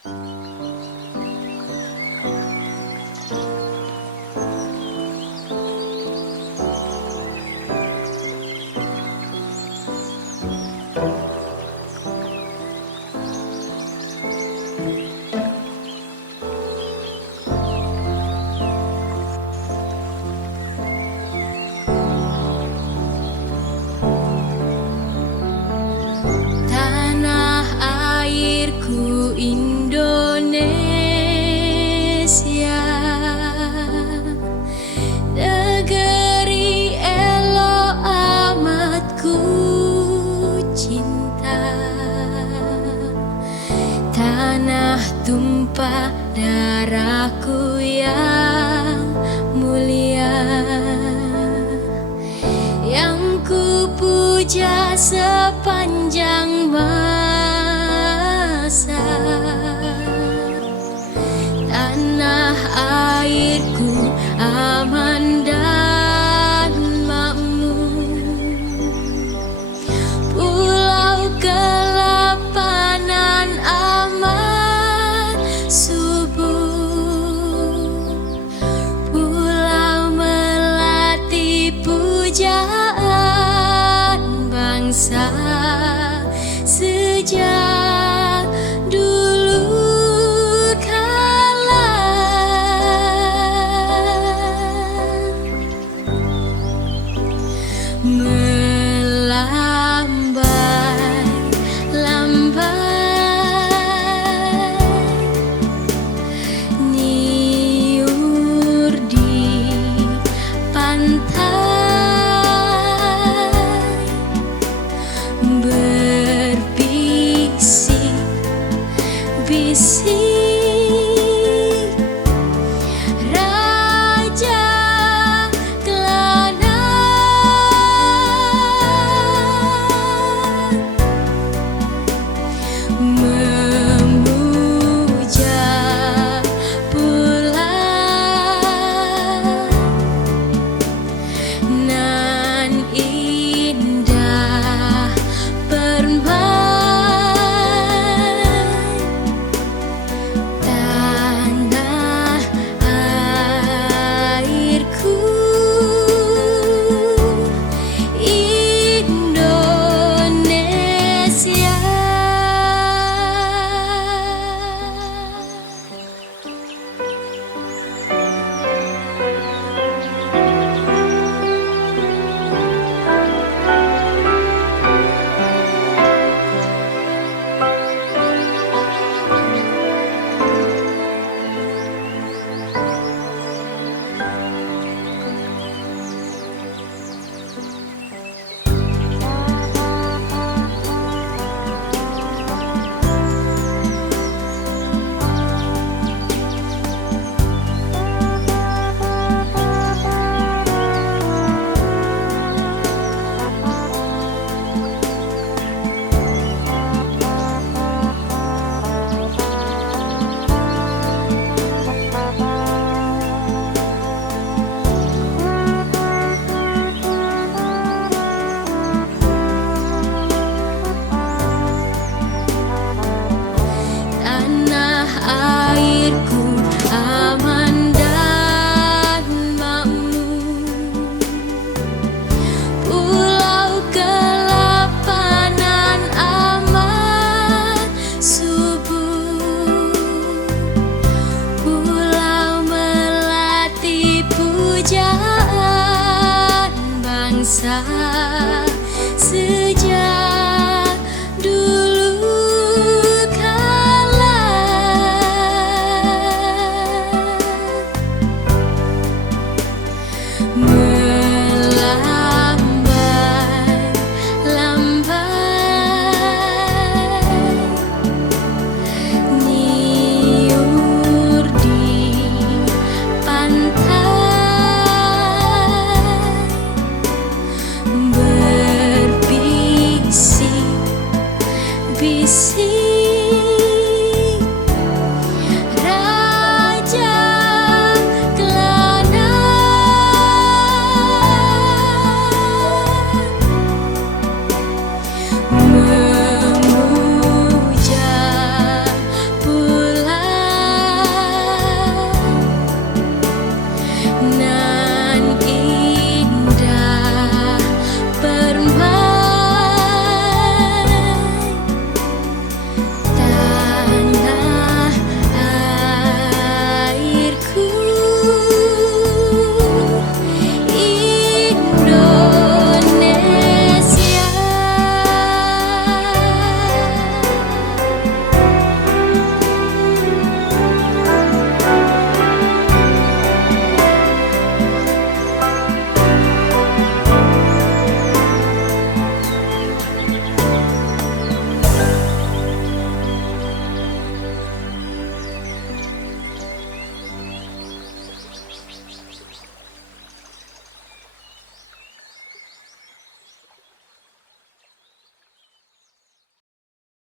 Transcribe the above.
Tanah airku Indonesia, negeri elok amat ku cinta. Tanah tumpah darahku yang mulia, yang ku puja sepanjang masa. Tanah airku aman dan makmur, pulau kelapanan amat subur, pulau melati pujaan bangsa sejak dulu kala. Melambai-lambai niur di pantai, berbisik-bisik raja Kelana, memuja pula nan indah permai. Tanah airku Indonesia. Tanah airku aman dan makmur, pulau kelapanan amat subur, pulau melati pujaan bangsa